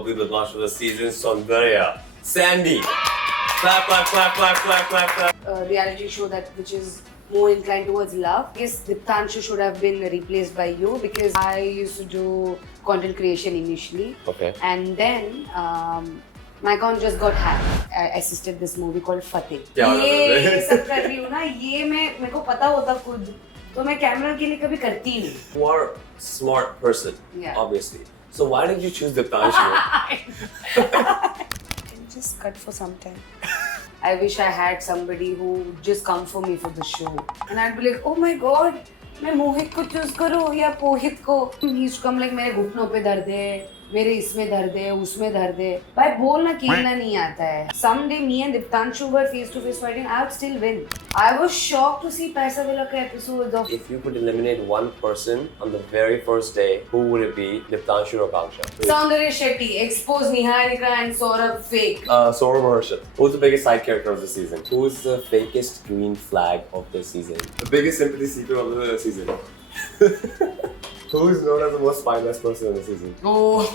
bubbly Bidmash of the season, Saundarya. Sandy. Clap, clap, clap, clap, clap, clap, clap. A reality show which is more inclined towards love. I guess Diptanshu should have been replaced by you because I used to do content creation initially. Okay. And then my account just got hacked. I assisted this movie called Fateh. ये सब कर रही हूँ ना, ये मेरे को पता होता खुद, तो मैं कैमरा के लिए कभी करती ही नहीं. You are a smart person, obviously. So why did you choose Diptanshu? Just cut for some time. I wish I had somebody who just come for me for the show. And I'd be like, oh my god, मैं मोहित को choose करूँ या पोहित को? He used to come like मेरे घुटनों पे दर्द है, मेरे इसमें दर्द है, उसमें दर्द है. भाई बोलना खेलना नहीं आता है. Someday me and Diptanshu were face to face fighting. I would still win. I was shocked to see Paisa Villa ka episodes of. If you could eliminate one person on the very first day, who would it be? Diptanshu or Kangsha? Saundarya Shetty, expose Niharika and Saurabh fake. Saurabh or Harshit. Who's the biggest side character of the season? Who's the fakest green flag of the season? The biggest sympathy seeker of the season. Who is known as the most spineless person in the season? Oh.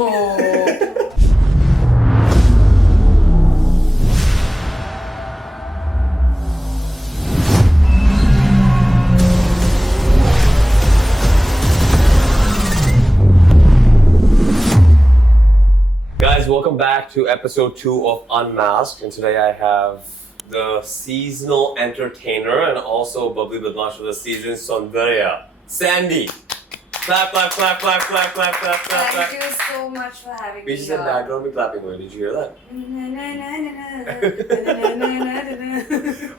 Guys, welcome back to episode 2 of Unmasked, and today I have the seasonal entertainer and also bubbly Bidmash of the season, Saundarya. Sandy. Clap, clap, clap, clap, clap, clap, clap, clap. Thank you so much for having me. We just said background me clapping away. Did you hear that?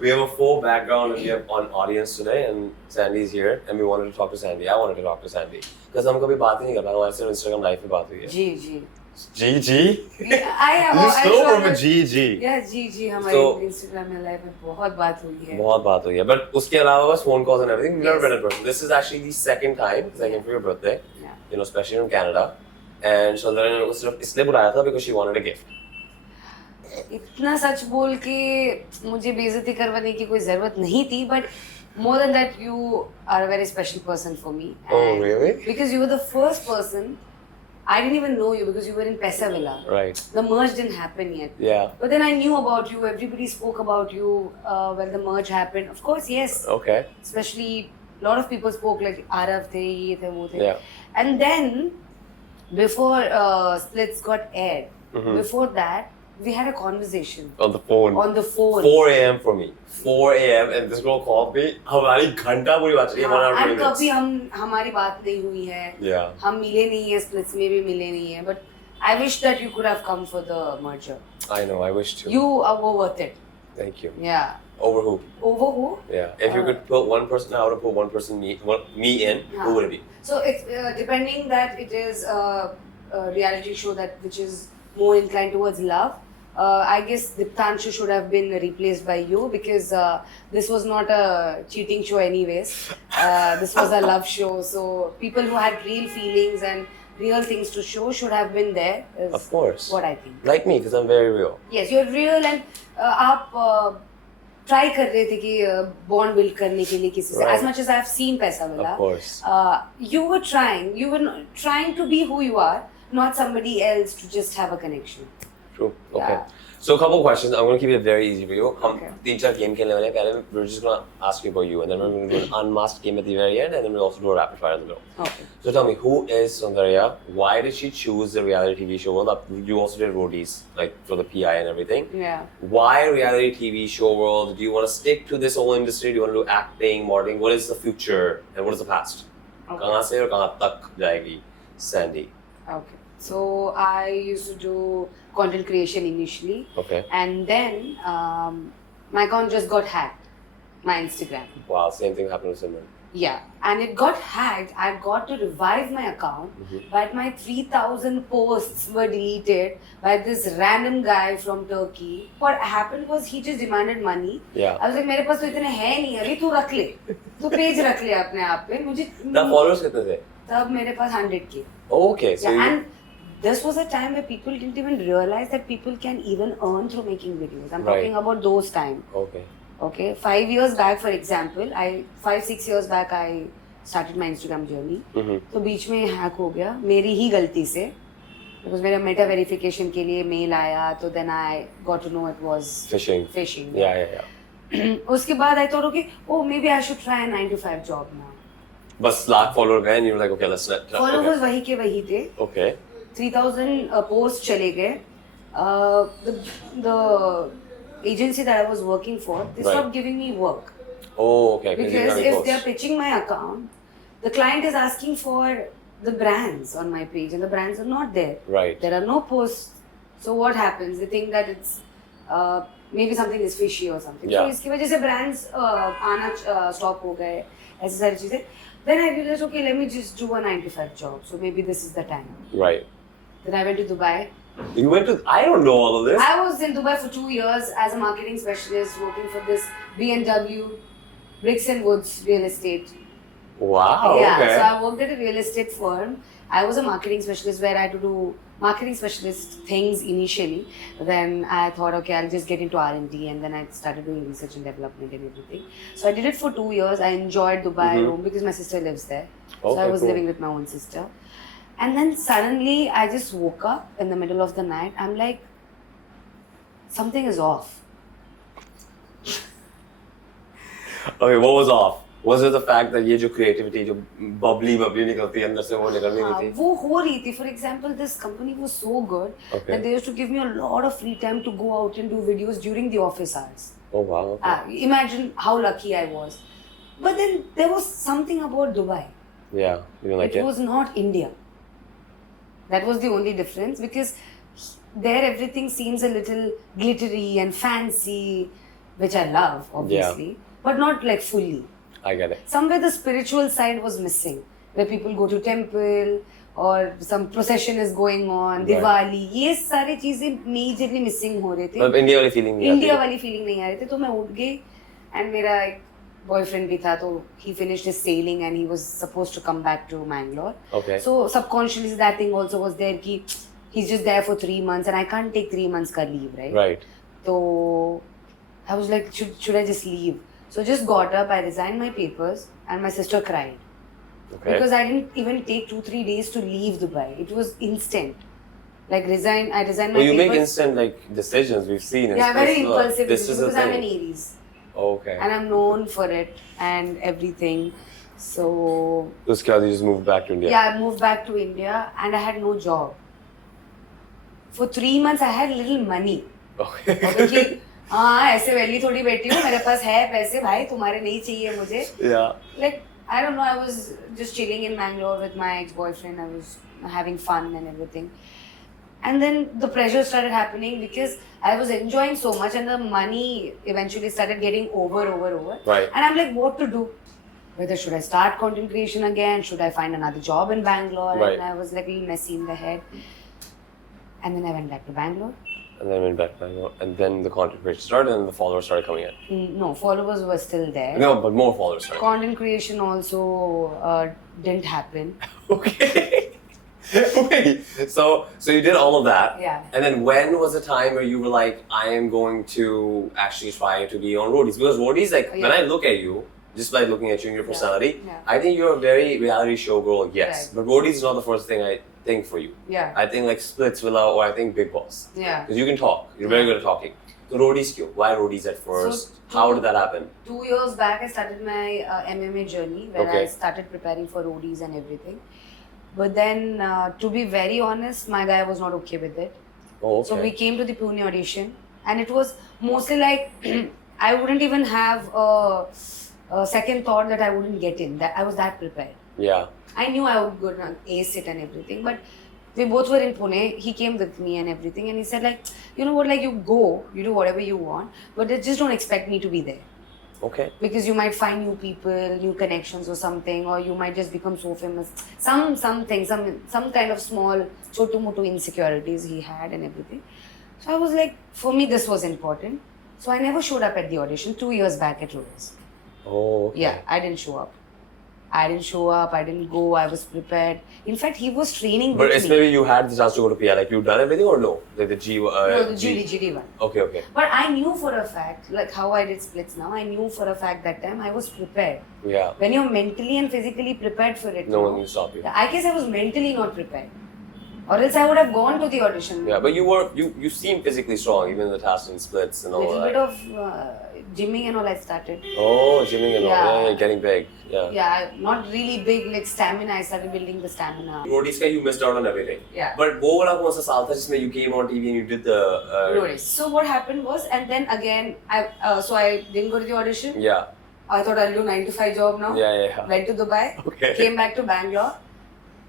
We have a full background and we have an audience today, and Sandy's here, and we wanted to talk to Sandy. I wanted to talk to Sandy because हम कभी बात ही नहीं करते, हमारे सिर्फ Instagram live पे बात हुई है. जी. GG? You stole from a GG. Yeah, GG हमारे Instagram में live में बहुत बात हुई है. बहुत बात हुई है, but उसके अलावा बस phone calls and everything. We've never met in person. This is actually the second time because I came for your birthday. Yeah. You know, especially from Canada. And Saundarya ने मेरे को सिर्फ इसलिए बुलाया था because she wanted a gift. इतना सच बोल के मुझे बेइज्जती करवाने की कोई जरूरत नहीं थी, but more than that, you are a very special person for me. Oh, really? Because you were the first person. I didn't even know you because you were in Paisa Villa. Right. The merge didn't happen yet. Yeah. But then I knew about you. Everybody spoke about you when the merge happened. Of course, yes. Okay. Especially a lot of people spoke like Arav the, ye the, wo the. Yeah. And then before Splits got aired, before that we had a conversation. On the phone. On the phone. 4 a.m. for me. 4 a.m. and this girl called me. हमारी घंटा पूरी बात चली है. 1 hour 20 minutes. कभी हमारी बात नहीं हुई है. Yeah. हम मिले नहीं हैं, Splits में भी मिले नहीं हैं. But I wish that you could have come for the merger. I know. I wish too. You were worth it. Thank you. Yeah. Over who? Over who? Yeah. If you could put one person out and put one person me in, who would it be? So it's depending that it is a reality show which is more inclined towards love. I guess Diptanshu should have been replaced by you because this was not a cheating show anyways. This was a love show. So people who had real feelings and real things to show should have been there. Of course. What I think. Like me, because I'm very real. Yes, you're real and आप try कर रहे थे कि bond build करने के लिए किसी से. As much as I've seen Paisa Villa, of course. You were trying to be who you are, not somebody else to just have a connection. True. Okay. Yeah. So a couple questions. I'm going to keep it very easy for you. Okay. हम 3-4 game खेलने वाले हैं. पहले we're just going to ask you about you, and then we're going to do an unmasked game at the very end, and then we'll also do a rapid fire in the middle. Okay. So tell me, who is Saundarya? Why did she choose the reality TV show? Well, you also did roadies, like for the PI and everything. Yeah. Why reality TV show world? Do you want to stick to this whole industry? Do you want to do acting, modeling? What is the future and what is the past? Okay. कहाँ से और कहाँ तक जाएगी Sandy? Okay. So I used to do content creation initially. Okay. And then my account just got hacked, my Instagram. Wow, same thing happened with Simran. Yeah, and it got hacked. I got to revive my account, but my 3,000 posts were deleted by this random guy from Turkey. What happened was he just demanded money. Yeah. I was like, मेरे पास तो इतने हैं नहीं अभी, तू रख ले, तू पेज रख ले अपने आप पे. मुझे तब followers कितने थे? तब मेरे पास 100K. Okay, so yeah, and this was a time where people didn't even realize that people can even earn through making videos. I'm talking about those time. Okay. Okay, 5 years back, for example, 5-6 years back, I started my Instagram journey. तो बीच में hack हो गया मेरी ही गलती से. Because मेरा Meta verification के लिए मेल आया तो then I got to know it was Fishing. Fishing. Yeah. उसके बाद I thought okay, oh maybe I should try a 9 to 5 job now. बस लाख फॉलोअर गए and you were like okay let's not. Followers वही के वही थे. Okay. 3,000 posts चले गए. The agency that I was working for, they stopped giving me work. Oh, okay. Because if they are pitching my account, the client is asking for the brands on my page and the brands are not there. Right. There are no posts. So what happens? They think that it's maybe something is fishy or something. Yeah. So इसकी वजह से brands आना stop हो गए. ऐसी सारी चीजें. Then I realized, okay, let me just do a 9 to 5 job. So maybe this is the time. Right. Then I went to Dubai. You went to? I don't know all of this. I was in Dubai for 2 years as a marketing specialist, working for this BMW, Bricks and Woods real estate. Wow. Yeah, Okay. so I worked at a real estate firm. I was a marketing specialist where I had to do marketing specialist things initially. Then I thought, okay, I'll just get into R&D, and then I started doing research and development and everything. So I did it for 2 years. I enjoyed Dubai room because my sister lives there. So I Okay, was cool. living with my own sister. And then suddenly I just woke up in the middle of the night. I'm like, something is off. Okay, what was off? Was it the fact that ये जो creativity जो bubbly निकलती है अंदर से वो निकल नहीं रही थी? वो हो रही थी. For example, this company was so good that they used to give me a lot of free time to go out and do videos during the office hours. Oh wow. Okay. Imagine how lucky I was. But then there was something about Dubai. Yeah, you didn't like It it? was not India. That was the only difference because there everything seems a little glittery and fancy, which I love obviously, but not like fully. I get it. Somewhere the spiritual side was missing, where people go to temple or some procession is going on, Right. Diwali. ये सारी चीजें majorly missing हो रहे थे. मतलब India वाली feeling नहीं India आती. वाली फीलिंग नहीं आ रही थी. तो मैं उठ गई and मेरा एक बॉयफ्रेंड भी था तो he finished his sailing and he was supposed to come back to Mangalore. Okay. So subconsciously that thing also was there कि he's just there for 3 months and I can't take 3 months का leave, right? Right. So I was like, should I just leave? So just got up, I resigned my papers and my sister cried. Okay. Because I didn't even take 2-3 days to leave Dubai. It was instant. Like I resigned my Well, you papers. make instant like decisions. We've seen it. Yeah, very impulsive This is the because I'm an thing. Aries. Okay. And I'm known for it and everything. So उसके बाद you just moved back to India. yeah, I moved back to India and I had no job. For 3 months I had little money. Okay. Obviously, हाँ ऐसे valley थोड़ी बैठी हूँ मेरे पास है पैसे भाई तुम्हारे नहीं चाहिए मुझे. Yeah. Like I don't know, I was just chilling in Mangalore with my ex-boyfriend. I was having fun and everything. And then the pressure started happening because I was enjoying so much and the money eventually started getting over. Right. And I'm like, what to do? Whether should I start content creation again? Should I find another job in Bangalore? Right. And I was like a little messy in the head. And then I went back to Bangalore. And then went back to Bangalore, and then the content creation started, and the followers started coming in. No, followers were still there. No, but more followers started. Content creation also didn't happen. Okay. Wait. So you did all of that. Yeah. And then when was the time where you were like, I am going to actually try to be on roadies? Because roadies, like when I look at you, just by looking at you and your personality, Yeah. I think you're a very reality show girl. Yes. Right. But roadies is not the first thing I think for you. Yeah. I think like Splitsvilla or I think Big Boss. Yeah. Because you can talk. You're very good at talking. So roadies kyun? Why roadies at first? So, How did that happen? 2 years back, I started my MMA journey where Okay. I started preparing for roadies and everything. But then, to be very honest, my guy was not okay with it. Oh, okay. So we came to the Pune audition, and it was mostly like I wouldn't even have a second thought that I wouldn't get in. That I was that prepared. Yeah. I knew I would go and ace it and everything, but we both were in Pune. He came with me and everything, and he said like, you know what, like you go, you do whatever you want, but just don't expect me to be there. Okay. Because you might find new people, new connections or something, or you might just become so famous. Some kind of small chotu motu insecurities he had and everything. So I was like, for me this was important. So I never showed up at the audition 2 years back at Rose. Oh, okay. Yeah, I didn't show up. I didn't go, I was prepared. In fact, he was training But with it's me. maybe you had the chance to go to PR, like you've done everything or no? Like the G. No, the GD one. Okay, okay. But I knew for a fact, like how I did splits now, I knew for a fact that time I was prepared. Yeah. When you're mentally and physically prepared for it, No one can stop you. I guess I was mentally not prepared. Or else I would have gone to the audition. Yeah, but you seem physically strong, even the task and splits and all Little that. bit of gymming and all I started. Oh, gymming and all. Yeah. Yeah, getting big. Yeah. Yeah, not really big like stamina. I started building the stamina. Roadies ka you missed out on everything. Yeah. But wo wala kaun sa saal tha jisme you came on TV and you did the Roadies. So what happened was, and then again, I didn't go to the audition. Yeah. I thought I'll do 9 to 5 job now. Yeah. Went to Dubai. Okay. Came back to Bangalore.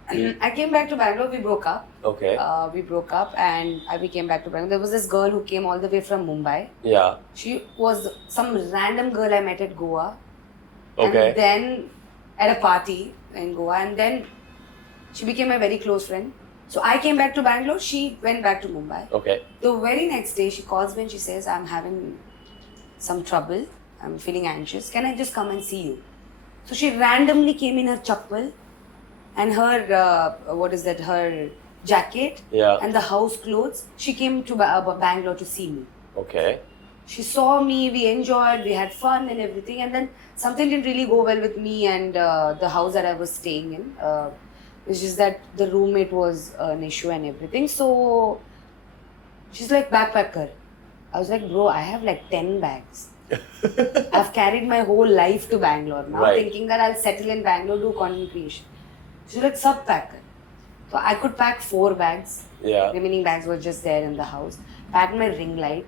I came back to Bangalore. We broke up. Okay. We broke up, and we came back to Bangalore. There was this girl who came all the way from Mumbai. Yeah. She was some random girl I met at Goa. Okay. And then at a party in Goa, and then she became my very close friend. So I came back to Bangalore. She went back to Mumbai. Okay. The very next day, she calls me and she says, "I'm having some trouble. I'm feeling anxious. Can I just come and see you?" So she randomly came in her chappal and her her jacket Yeah. and the house clothes. She came to Bangalore to see me. Okay. She saw me, we enjoyed, we had fun and everything, and then something didn't really go well with me and the house that I was staying in. It's just that the roommate was an issue and everything. So she's like, backpacker. I was like, bro, I have like 10 bags. I've carried my whole life to Bangalore now, Right. thinking that I'll settle in Bangalore, do content creation. She's like, sub packer. So I could pack 4 bags. Yeah. Remaining bags were just there in the house. Packed my ring light.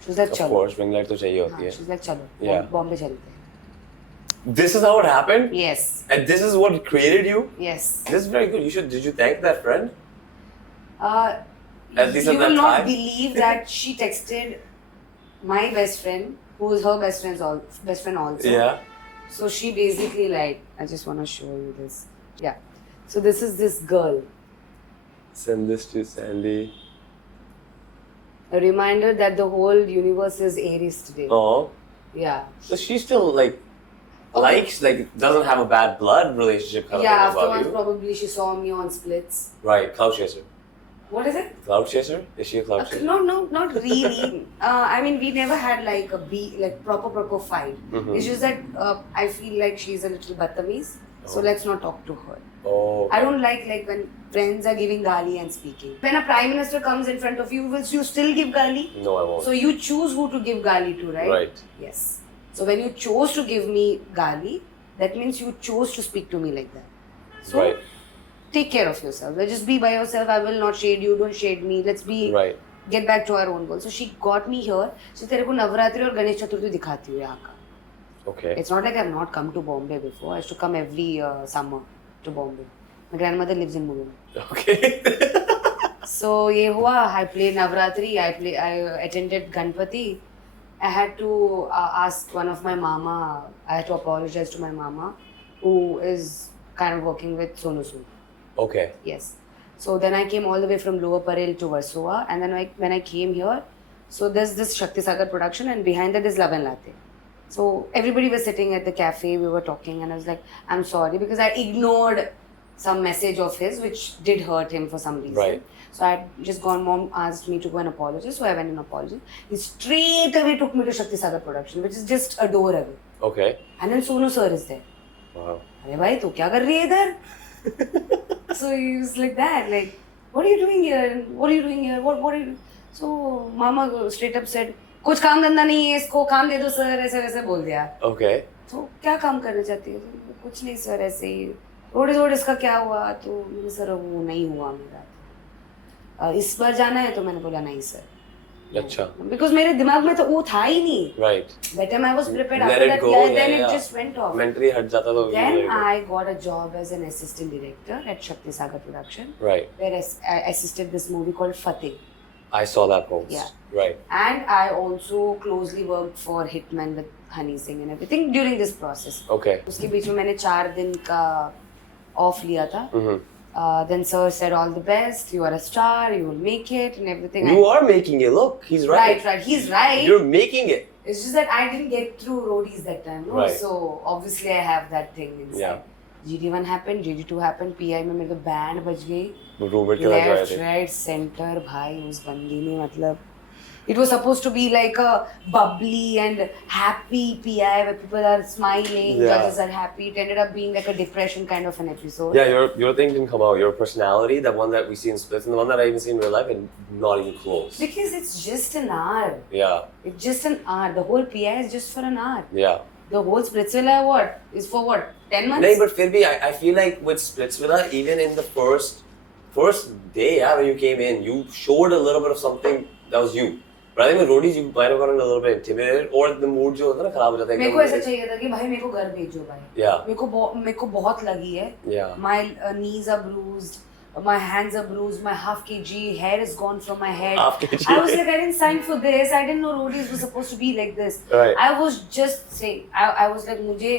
She was like, Of chalo. course, ring light to chahiye hoti हाँ, hai. she's like, chalo, Yeah. Bombay chalte. This is how it happened? Yes, And this is what created you? yes. This is very good. Did you thank that friend? At least You at will that not time? believe that she texted my best friend, who is her best friend also. Yeah. So she basically like, I just want to show you this. Yeah. So this is this girl. Send this to Sandy. A reminder that the whole universe is Aries today. Oh. Yeah. So she still doesn't have a bad blood relationship kind of Yeah, thing about afterwards you. probably she saw me on Splits. Right, cloud chaser. What is it? Cloud chaser? Is she a cloud chaser? No, not really. I mean, we never had like a proper fight. Mhm. It's just that I feel like she's a little battameez. So Oh. let's not talk to her. Oh. I don't like when friends are giving gali and speaking. When a prime minister comes in front of you, will you still give gali? No, I won't. So you choose who to give gali to, right? Right. Yes. So when you chose to give me gali, that means you chose to speak to me like that. So Right. take care of yourself. Let's just be by yourself. I will not shade you. Don't shade me. Let's be Right. get back to our own goal. So she got me here. So तेरे को नवरात्रि और गणेश चतुर्थी दिखाती हूँ यहाँ का. Okay. It's not like I've not come to Bombay before. I used to come every summer to Bombay. My grandmother lives in Mulund. Okay. So ये हुआ. I played Navratri. I attended Ganpati. I had to ask one of my mama. I had to apologize to my mama, who is kind of working with Sonu Sood. Okay. Yes. So then I came all the way from Lower Parel to Versova, and then when I came here, so there's this Shakti Sagar production, and behind that is Love and Latte. So everybody was sitting at the cafe, we were talking, and I was like, I'm sorry, because I ignored some message of his which did hurt him for some reason. Right. So I had just gone, mom asked me to go and apologize, so I went and apologized. He straight away took me to Shakti Sagar production, which is just a door away. Okay. And then Sonu sir is there. Wow. अरे भाई तू क्या कर रही है इधर? So he was like that, like, what are you doing here? What are you doing here? What are you doing? So mama straight up said, कुछ काम धंधा नहीं है इसको, काम दे दो सर, ऐसे वैसे बोल दिया. Okay. तो क्या काम करना चाहती है? कुछ नहीं सर, ऐसे ही रोड इसका क्या हुआ? तो मैंने सर वो नहीं हुआ मेरा. इस बार जाना है तो मैंने बोला नहीं सर. अच्छा. Because मेरे दिमाग में तो वो था ही नहीं. Right. That time I was prepared. Let After it that, go, then yeah. it just went off. Mentally हट जाता तो Then ये I got a job as an assistant director at Shakti Sagar Production, Right. where I assisted this movie called Fateh. I saw that post. Yeah. Right. And I also closely worked for Hitman with Honey Singh and everything during this process. Okay. उसके बीच में मैंने 4 दिन का off लिया था. Mm-hmm. Then sir said all the best, you are a star, you will make it and everything. You are making it. Look, he's right. Right, he's right. You're making it. It's just that I didn't get through roadies that time, no? Right. So obviously I have that thing inside. Yeah. GD1 happened, GD2 happened, PI में मेरे को band बज गई. Roommate के साथ Left, जाए थे. right, center, भाई उस बंदी ने मतलब It was supposed to be like a bubbly and happy PI where people are smiling, Yeah. judges are happy. It ended up being like a depression kind of an episode. Yeah, your thing didn't come out. Your personality, the one that we see in Splits, and the one that I even see in real life, and not even close. Because it's just an hour. Yeah, It's just an hour. The whole PI is just for an hour. yeah. The whole Splitsvilla what? Is for what? 10 months? No, but फिर भी I feel like with Splitsvilla, even in the first day, yeah, when you came in, you showed a little bit of something that was you. But I think with Roadies, you might have gotten a little bit intimidated, or the mood जो होता है ना खराब हो जाता है. मेरे को ऐसा चाहिए था कि भाई मेरे को घर भेजो भाई. Yeah. मेरे को बहुत लगी है. Yeah. My knees are bruised. My hands are bruised. My half kg hair is gone from my head. Half kg. I was like, I didn't sign for this. I didn't know roadies were supposed to be like this. Right. I was just saying. I was like, मुझे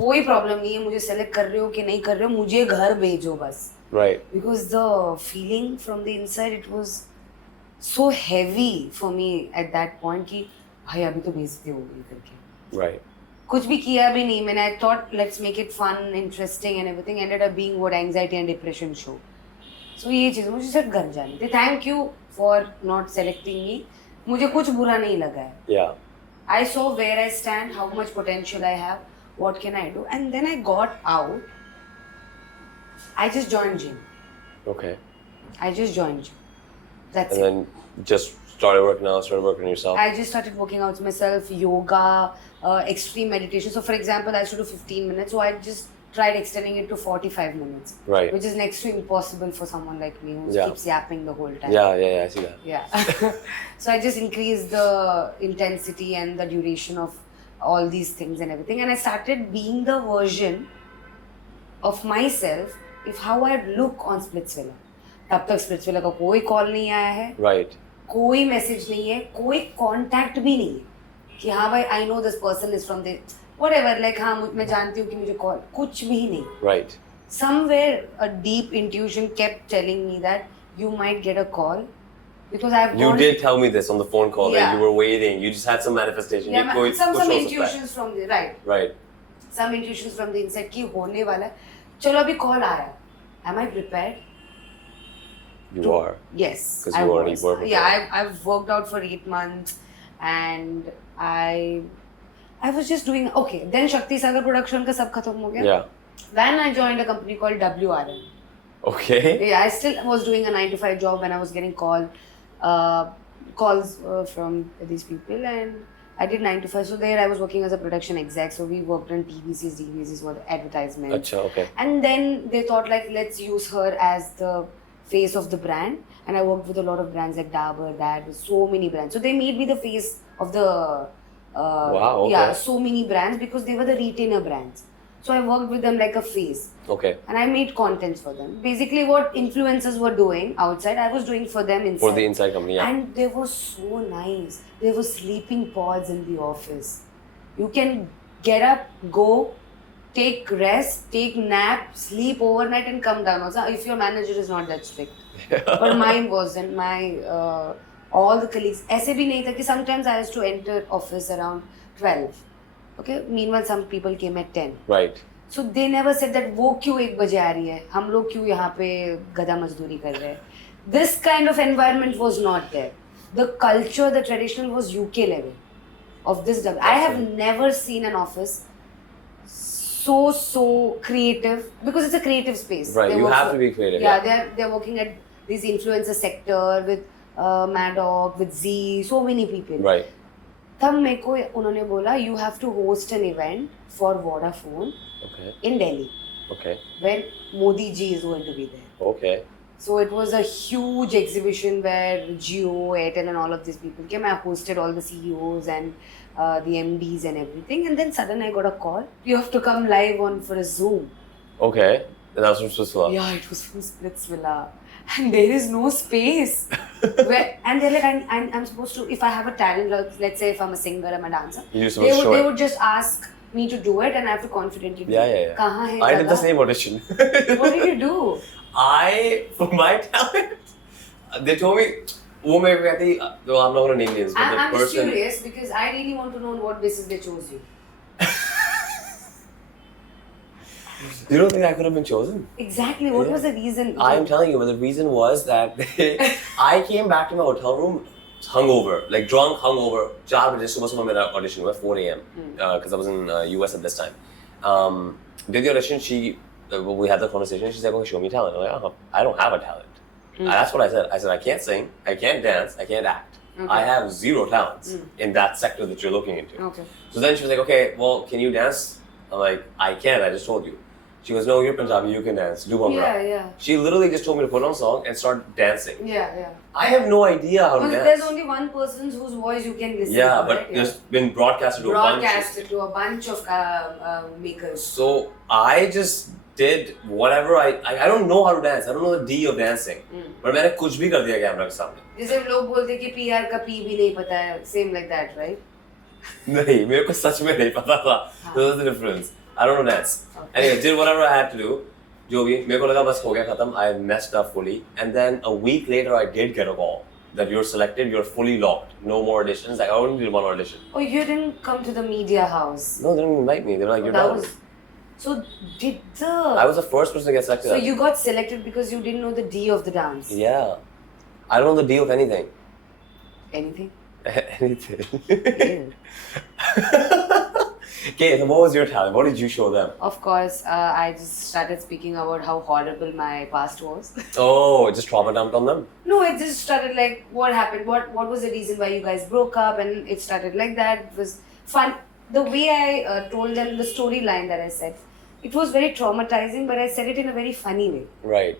कोई problem नहीं है. मुझे select कर रहे हो कि नहीं कर रहे हो. मुझे घर भेजो बस. Right. Because the feeling from the inside, it was so heavy for me at that point कि भाई अभी तो बेइज्जती हो गई करके. Right. कुछ भी किया भी नहीं मैंने. I thought let's make it fun, interesting and everything. Ended up being what anxiety and depression show. So ये चीज़ मुझे सिर्फ घर जानी थी. Thank you for not selecting me. मुझे कुछ बुरा नहीं लगा है. Yeah. I saw where I stand, how much potential I have, what can I do, and then I got out. I just joined gym. Okay. I just joined gym. That's And it. then just started working on yourself. I just started working out myself, yoga, extreme meditation. So, for example, I used to do 15 minutes, so I just tried extending it to 45 minutes. Right. Which is next to impossible for someone like me who Yeah. keeps yapping the whole time. Yeah, I see that. Yeah. So I just increased the intensity and the duration of all these things and everything. And I started being the version of myself if how I'd look on Splitsvilla. तब तक Splitsvilla का कोई call नहीं आया है. Right. कोई message नहीं है, कोई कांटेक्ट भी नहीं है कि हाँ भाई I know this person is from this whatever like हाँ मैं जानती हूँ कि मुझे कॉल कुछ भी नहीं. Right. Somewhere a deep intuition kept telling me that you might get a call because I've You gone, did tell me this on the phone call that Yeah. you were waiting. You just had some manifestation. yeah, You some कुछ हो सकता है. intuitions from the right, Right. some intuitions from the inside कि होने वाला है. चलो अभी कॉल आया. Am I prepared? You are. Yes, 'Cause I you already was. were prepared. Yeah, I've worked out for 8 months, and I was just doing okay. Then Shakti Sagar production का सब खत्म हो गया. Yeah. Then I joined a company called WRM. Okay. Yeah, I still was doing a 9 to 5 job when I was getting calls from these people, and I did 9 to 5. So there I was working as a production exec. So we worked on TVCs, DVCs for the advertisement. Acha, okay. And then they thought like let's use her as the face of the brand, and I worked with a lot of brands like Dabur, that so many brands. So they made me the face of the Wow, okay. yeah, so many brands because they were the retainer brands. So I worked with them like a face, Okay. and I made contents for them. Basically, what influencers were doing outside, I was doing for them inside. For the inside company, yeah. And they were so nice. There were sleeping pods in the office. You can get up, go, take rest, take nap, sleep overnight and come down. Also, if your manager is not that strict. But mine wasn't. My all the colleagues. ऐसे भी नहीं था कि sometimes I used to enter office around 12. Okay. Meanwhile, some people came at 10. Right. So they never said that वो क्यों 1 बजे आ रही है, हम लोग क्यों यहाँ पे गधा मजदूरी कर रहे हैं. This kind of environment was not there. The culture, the traditional was UK level of this. I have never seen an office so creative because it's a creative space. Right. They You work have for- to be creative. Yeah, they're working at this influencer sector with Maddock, with Z, so many people. Right. तब मेरे को उन्होंने बोला you have to host an event for Vodafone Okay. in Delhi Okay. where Modi ji is going to be there. Okay. So it was a huge exhibition where Jio, Airtel and all of these people came. I hosted all the CEOs and the MDs and everything. And then suddenly I got a call. You have to come live on for a Zoom. Okay. And that's from Splitsvilla. Yeah, it was from Splitsvilla. And there is no space. And they're like, I'm supposed to, if I have a talent, let's say if I'm a singer, I'm a dancer, You're supposed to show they it. would just ask me to do it and I have to confidently do Yeah, it. yeah, yeah. कहाँ है I did the जगह? same audition. What did you do? For my talent, they told me, वो मेरे को कहती, well, I'm not gonna name names, but I'm the just person. curious because I really want to know on what basis they chose you. You don't think I could have been chosen? Exactly. What was the reason? I'm telling you, but the reason was that I came back to my hotel room hungover, like drunk, hungover. 4 बजे सुबह मेरा audition हुआ 4 a.m. Because I was in US at this time. Did the audition? We had the conversation. She said, "Okay, show me talent." I'm like, "Oh, I don't have a talent." And that's what I said. I said, "I can't sing, I can't dance, I can't act. I have zero talents in that sector that you're looking into." Okay. So then she was like, "Okay, well, can you dance?" I'm like, "I can. I just told you." She goes, "No, you're Punjabi. You can dance. Do Bhangra." Yeah. She literally just told me to put on a song and start dancing. Yeah. I have no idea how to Because dance. there's only one person whose voice you can listen Yeah, to, but right? it's been broadcasted to a bunch. Broadcasted to a bunch of makers. So I just did whatever I don't know how to dance. I don't know the D of dancing. But मैंने कुछ भी कर दिया camera के सामने. जैसे लोग बोलते कि PR का P भी नहीं पता है, same like that, right? नहीं, मेरे को सच में नहीं पता था. There's the difference. I don't know dance. Anyway, did whatever I had to do. जो भी मेरे को लगा बस हो गया खत्म. I messed up fully. And then a week later, I did get a call that you're selected. You're fully locked. No more auditions. Like I only did one audition. Oh, you didn't come to the media house. No, they didn't invite me. They were like, "You're done." So did the... I was the first person to get selected. So you got selected because you didn't know the D of the dance. Yeah. I don't know the D of anything. Anything? Anything. Okay, so what was your talent? What did you show them? Of course, I just started speaking about how horrible my past was. Oh, just trauma dumped on them? No, it just started like, what happened? What was the reason why you guys broke up? And it started like that. It was fun. The way I told them the storyline that I said, it was very traumatizing, but I said it in a very funny way. Right.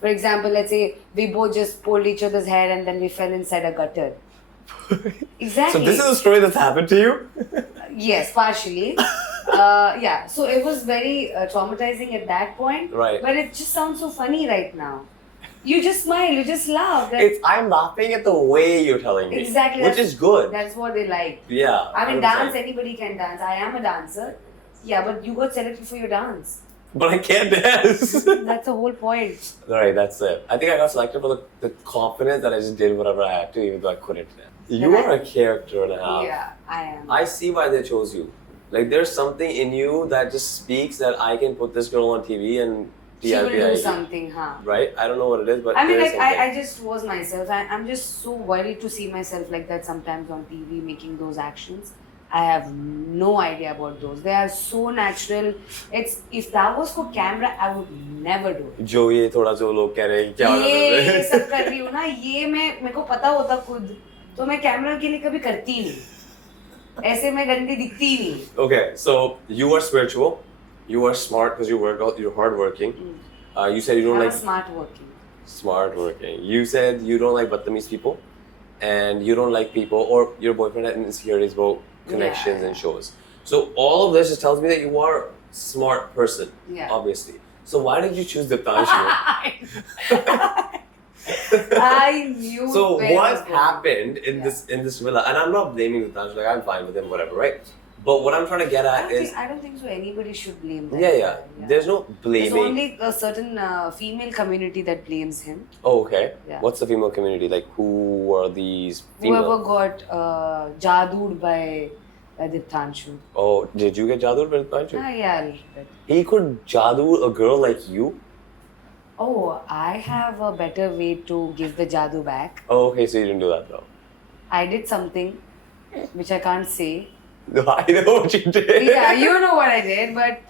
For example, let's say we both just pulled each other's hair and then we fell inside a gutter. Exactly. So this is a story that's happened to you? Yes, partially. Yeah, so it was very traumatizing at that point. Right. But it just sounds so funny right now. You just smile, you just laugh. I'm laughing at the way you're telling me. Exactly. Which is good. That's what they like. Yeah. I mean, 100%. dance, anybody can dance. I am a dancer. Yeah, but you got selected for your dance. But I can't dance. That's the whole point. Right, that's it. I think I got selected for the confidence that I just did whatever I had to, even though I couldn't. You are a character and a half. Yeah, I am. I see why they chose you. Like, there's something in you that just speaks that I can put this girl on TV and She will TRP. do something, huh? Right? I don't know what it is, but I mean, there is like, something. I just was myself. I'm just so worried to see myself like that sometimes on TV making those actions. I have no idea about those. They are so natural. It's if that was for camera, I would never do it. जो ये थोड़ा जो लोग कह रहे हैं क्या ये सब कर रही हूँ ना, ये मेरे को पता होता खुद, तो मैं कैमरा के लिए कभी करती ही नहीं. ऐसे मैं गंदी दिखती ही नहीं. Okay, so you are spiritual, you are smart because you work out, you're hardworking. You said you don't I'm like smart working. smart working. You said you don't like Batamiz people, and you don't like people, or your boyfriend had insecurities about connections and shows. So all of this just tells me that you are a smart person, obviously. So why did you choose Diptanshu? I knew. So where what it was going. happened in this villa? And I'm not blaming Diptanshu. Like I'm fine with him, whatever, right? But what I'm trying to get at is I don't think so. Anybody should blame that. yeah. There's no blaming. There's only a certain female community that blames him. Oh, okay. Yeah. What's the female community? Like, who are these female? Whoever got jadood by Diptanshu. Oh, did you get Jadoo by Diptanshu? Yeah, a little bit. He could Jadoo a girl like you? Oh, I have a better way to give the jadoo back. Oh, okay, so you didn't do that though. I did something which I can't say. No, I know what you did. Yeah, you know what I did, but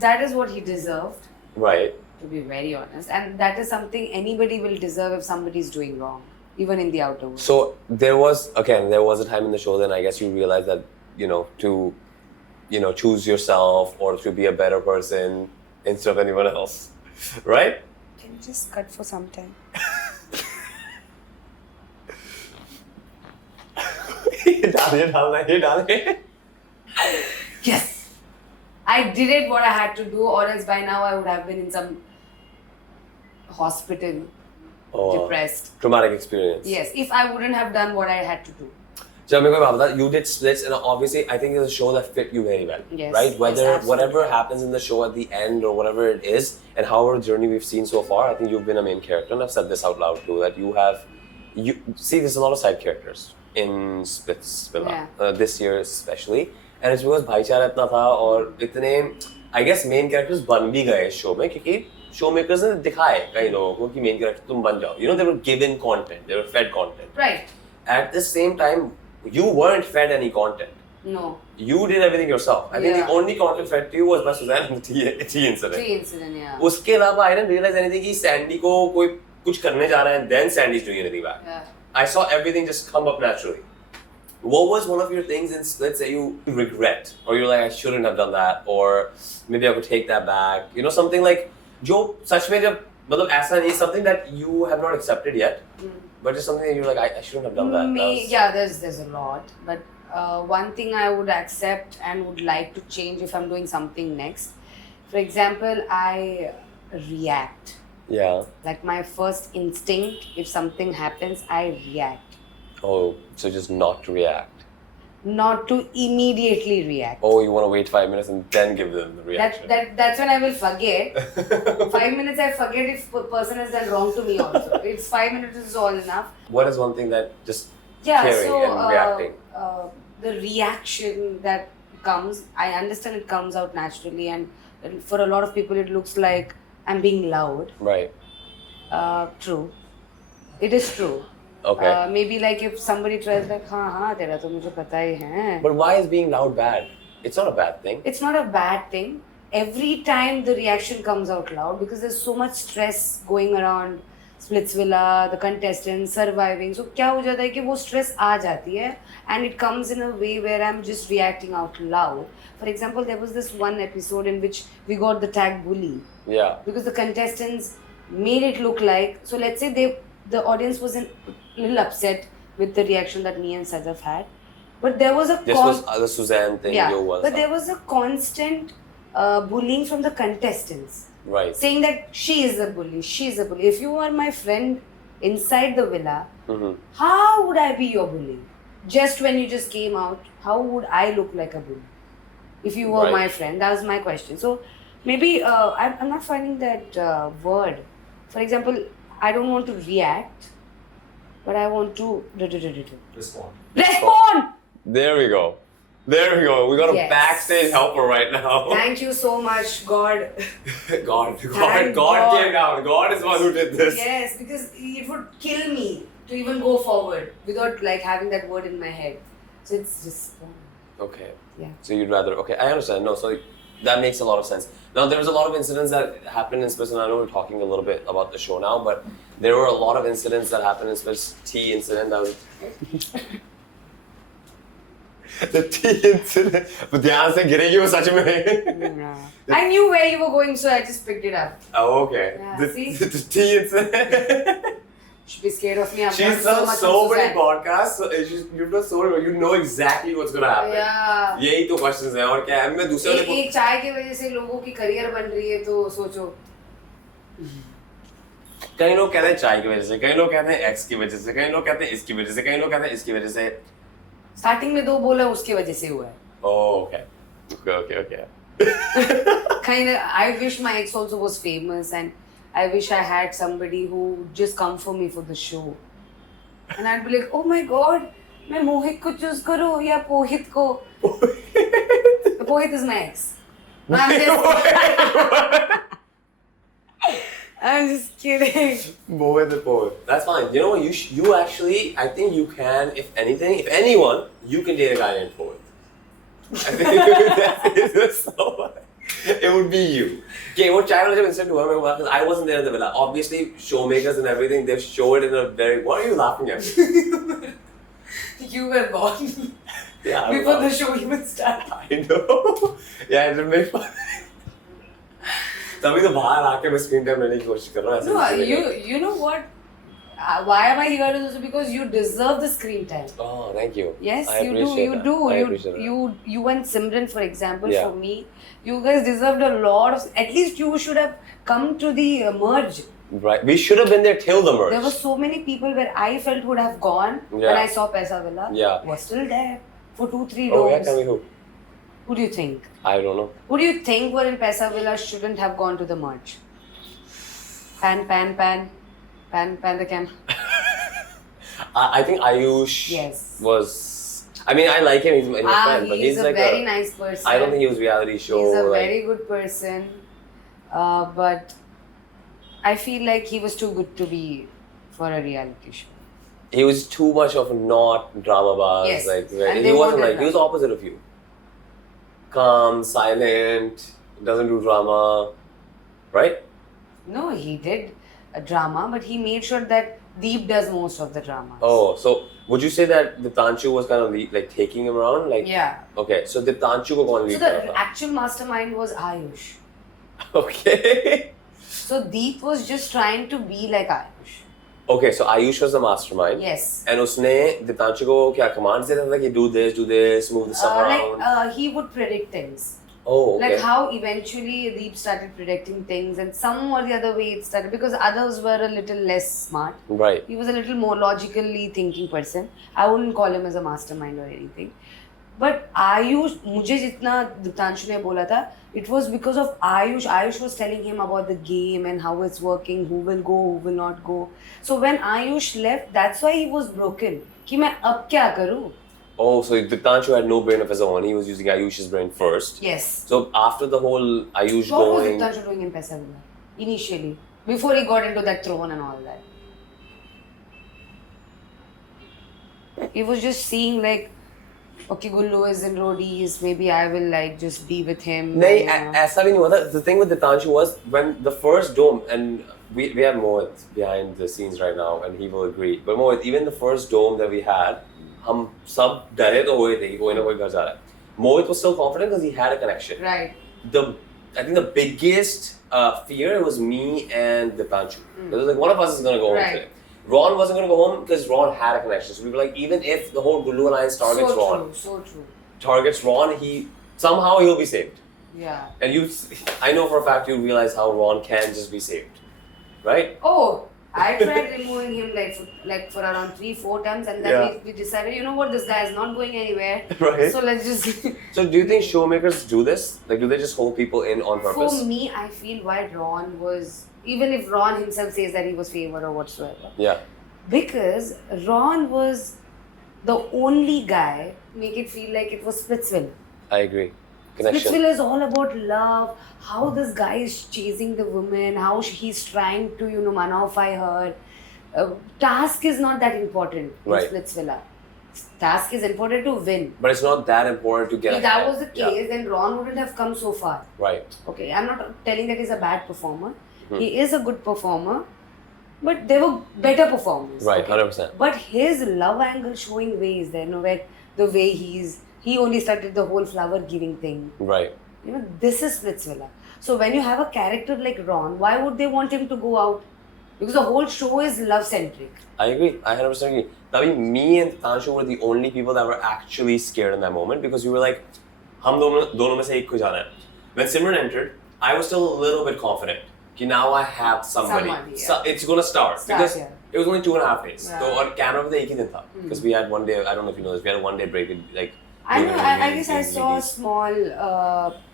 that is what he deserved, Right. to be very honest. And that is something anybody will deserve if somebody is doing wrong, even in the outer world. So there was a time in the show then I guess you realized that, to, choose yourself or to be a better person instead of anyone else. Right? Can you just cut for some time? Yes! I did it what I had to do, or else by now I would have been in some hospital, depressed. Traumatic experience. Yes, if I wouldn't have done what I had to do. So you did splits, and obviously I think it's a show that fit you very well. Yes, right? yes, Whether absolutely. whatever happens in the show at the end or whatever it is, and however journey we've seen so far, I think you've been a main character, and I've said this out loud too, that you see there's a lot of side characters in Splits Villa, this year especially, and it's because भाईचारा इतना था और इतने I guess main characters बन भी गए इस show में क्योंकि showmakers ने दिखाए कई लोगों को कि main character तुम बन जाओ. They were given content, they were fed content. Right. at the same time, you weren't fed any content. No. You did everything yourself. I think Yeah. the only content fed to you was by Suzanne and the tea incident. Tea incident, yeah. उसके अलावा I didn't realize anything कि Sandy को कोई कुछ करने जा रहा है and then Sandy's doing anything back. Yeah. I saw everything just come up naturally. What was one of your things in, let's say you regret, or you're like, I shouldn't have done that, or maybe I could take that back. You know, something like, जो सच में जब मतलब ऐसा नहीं, something that you have not accepted yet, but just something that you're like, I shouldn't have done that. Yeah, there's a lot, but one thing I would accept and would like to change if I'm doing something next. For example, I react. Yeah. Like my first instinct, if something happens, I react. Oh, so just not to react. Not to immediately react. Oh, you want to wait 5 minutes and then give them the reaction. That's when I will forget. 5 minutes I forget if a person has done wrong to me also. It's 5 minutes is all enough. What is one thing that just Yeah, caring so and reacting? The reaction that comes, I understand it comes out naturally, and for a lot of people it looks like I'm being loud. Right. True. It is true. Okay. Maybe like if somebody tries like, हाँ तेरा तो मुझे पता ही है. But why is being loud bad? It's not a bad thing. It's not a bad thing. Every time the reaction comes out loud because there's so much stress going around Splitsvilla, the contestants, surviving. So क्या हो जाता है कि वो stress आ जाती है and it comes in a way where I'm just reacting out loud. For example, there was this one episode in which we got the tag bully. Yeah. Because the contestants made it look like, so let's say the audience was a little upset with the reaction that me and Sajaf had. But there was a This was the Suzanne thing. yeah, you was but there was a constant bullying from the contestants. right. Saying that she is a bully, she is a bully. If you are my friend inside the villa, how would I be your bully? Just when you just came out, how would I look like a bully? If you were Right. my friend, that was my question. So maybe I'm not finding that word. For example, I don't want to react, but I want to Respond. respond. There we go. There we go. We got a Yes. backstage helper right now. Thank you so much, God. God Thank God God. came down. God is the one who did this. Yes, because it would kill me to even go forward without like having that word in my head. So it's just Okay. yeah. So you'd rather, okay, I understand. No, so that makes a lot of sense. Now, there's a lot of incidents that happened in Splits, and I know we're talking a little bit about the show now, but there were a lot of incidents that happened in Splits. Tea incident, that was... the tea incident. But ध्यान से गिरेगी वो सच में. I knew where you were going, so I just picked it up. Oh, okay. Yeah, the, see? the tea incident. Should be scared of me. I've She's done done much so of many Suzanne. podcasts. So you've done so many. You know exactly what's gonna happen. Yeah. यही तो questions हैं और क्या है मैं दूसरे वाले एक चाय की वजह से लोगों की करियर बन रही है तो सोचो. कई लोग कहते हैं चाय की वजह से, कई लोग कहते हैं एक्स की वजह से, कई लोग कहते हैं इसकी वजह से, कई लोग कहते हैं इसकी वजह से. स्टार्टिंग में 2 बोला उसके वजह से हुआ है. Oh, okay. Kind of. I wish my ex also was famous, and I wish I had somebody who would just come for me for the show. And I'd be like, oh my god, मैं मोहित को choose करूँ या पोहित को? Pohit is my ex. No, I'm just kidding. Mohit the poet. That's fine. You know what? You actually, I think you can, if anything, if anyone, you can date a guy named Poet. I think that is so. It would be you. Okay, what channel jab incident हुआ मेरे को because I wasn't there at the villa. Obviously, showmakers and everything, they show it in a very. What are you laughing at? You were gone Yeah. I'm before the not- show even started. I know. Yeah, it didn't make fun. तभी तो बाहर आके मैं screen time लेने की कोशिश कर रहा हूँ. No, you know what? Why am I here? Is also because you deserve the screen time. Oh, thank you. Yes, I you do. appreciate You that. do. I appreciate that. You and Simran, for example, Yeah. for me, you guys deserved a lot of. At least you should have come to the merge. Right. We should have been there till the merge. There were so many people where I felt would have gone Yeah. when I saw Paisa Villa. Yeah. Was still there for 2-3 Oh, yeah, rows. tell me who. Who do you think? I don't know. Who do you think were in Paisa Villa shouldn't have gone to the merge? Pan the camera. I think Ayush Yes. was. I mean, I like him. He's my friend, but he's he's a like very nice person. I don't think he was reality show. He's a like, very good person, but I feel like he was too good to be for a reality show. He was too much of a not drama buzz. Yes. Like And he they wasn't wanted like he was opposite of you. Calm, silent, doesn't do drama, right? No, he did a drama, but he made sure that Deep does most of the drama. Oh, so would you say that Diptanshu was kind of like taking him around? Like, Yeah. okay, so Diptanshu ko kaun lead So kar raha the actual mastermind was Ayush. tha? Okay. So Deep was just trying to be like Ayush. Okay, so Ayush was the mastermind. Yes. And उसने Diptanshu को क्या commands देता था कि do this, move this around. He would predict things. Oh, okay. Like how eventually Deep started predicting things, and some or the other way it started because others were a little less smart. Right. He was a little more logically thinking person. I wouldn't call him as a mastermind or anything. But Ayush, मुझे जितना Diptanshu ने बोला था, it was because of Ayush. Ayush was telling him about the game and how it's working, who will go, who will not go. So when Ayush left, that's why he was broken. कि मैं अब क्या करूँ? Oh, so Diptanshu had no brain of his own. He was using Ayush's brain first. Yes. So after the whole Ayush What was going, Diptanshu doing in Paisa Villa? Initially, before he got into that throne and all that. He was just seeing like, okay, Gullu is in roadies, maybe I will like just be with him. नहीं and, ऐसा भी नहीं हुआ था. The thing with Diptanshu was when the first dome, and we have Mohit behind the scenes right now, and he will agree. But Mohit, even the first dome that we had, हम सब डरे तो हुए थे कि कोई ना कोई घर जा रहा है. Mohit was still confident because he had a connection. Right. I think the biggest fear was me and Diptanshu. It was like one of us is gonna go home Right. today. Ron wasn't gonna go home because Ron had a connection. So we were like, even if the whole Gullu Alliance targets Ron, So true. targets Ron, somehow he'll be saved. Yeah. And I know for a fact you realize how Ron can just be saved, right? Oh, I tried removing him like for around 3-4 times, and then Yeah. we decided, you know what, this guy is not going anywhere. Right. So let's just. So do you think showmakers do this? Like, do they just hold people in on purpose? For me, I feel why Ron was, even if Ron himself says that he was favored or whatsoever, Yeah. because Ron was the only guy make it feel like it was Splitsville. I agree. Connection. Splitsville is all about love, how this guy is chasing the woman, how he's trying to, manify her. Task is not that important in Right. Splitsvilla. Task is important to win. But it's not that important to get If that ahead. was the case, then Ron wouldn't have come so far. Right. Okay, I'm not telling that he's a bad performer. Hmm. He is a good performer, but there were better performers. Right, okay? 100%. But his love angle showing ways there, where the way he only started the whole flower giving thing. Right. This is Splitsvilla. So when you have a character like Ron, why would they want him to go out? Because the whole show is love centric. I agree. I 100% agree. I mean, me and Tanshu were the only people that were actually scared in that moment because we were like, हम दोनों में से एक को जाना है. When Simran entered, I was still a little bit confident. कि now I have somebody. Somebody, yeah. So it's gonna start because yeah. it was only 2.5 days. Yeah. So on camera पे एक ही दिन था because we had one day. I don't know if you know this. We had a 1 day break. Like I know. I guess I in saw a meetings.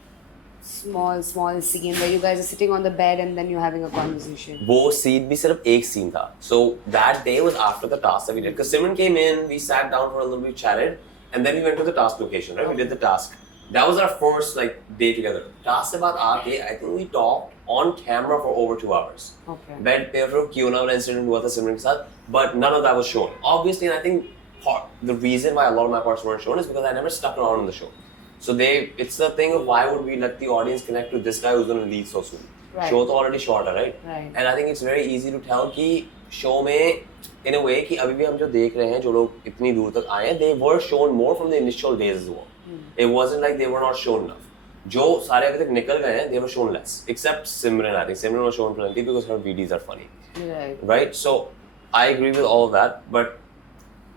small scene where you guys are sitting on the bed and then you're having a conversation. वो scene भी सिर्फ एक scene था. So that day was after the task that we did. Because Simran came in, we sat down for a little bit, chatted, and then we went to the task location. Right, we did the task. That was our first day together. Task से बाद आके, I think we talked on camera for over 2 hours. Okay. Bed पे फिर क्यों वाला incident हुआ था Simran के साथ, but none of that was shown. Obviously, and I think the reason why a lot of my parts weren't shown is because I never stuck around in the show. So it's the thing of why would we let the audience connect to this guy who's going to leave so soon? Right. Show तो already short है, right? Right. And I think it's very easy to tell कि show में in a way कि अभी भी हम जो देख रहे हैं जो लोग इतनी दूर तक आए हैं, they were shown more from the initial days as well. It wasn't like they were not shown enough. जो सारे अभी तक निकल गए हैं, they were shown less. Except Simran, I think Simran was shown plenty because her VDs are funny. Right. Right? So I agree with all of that, but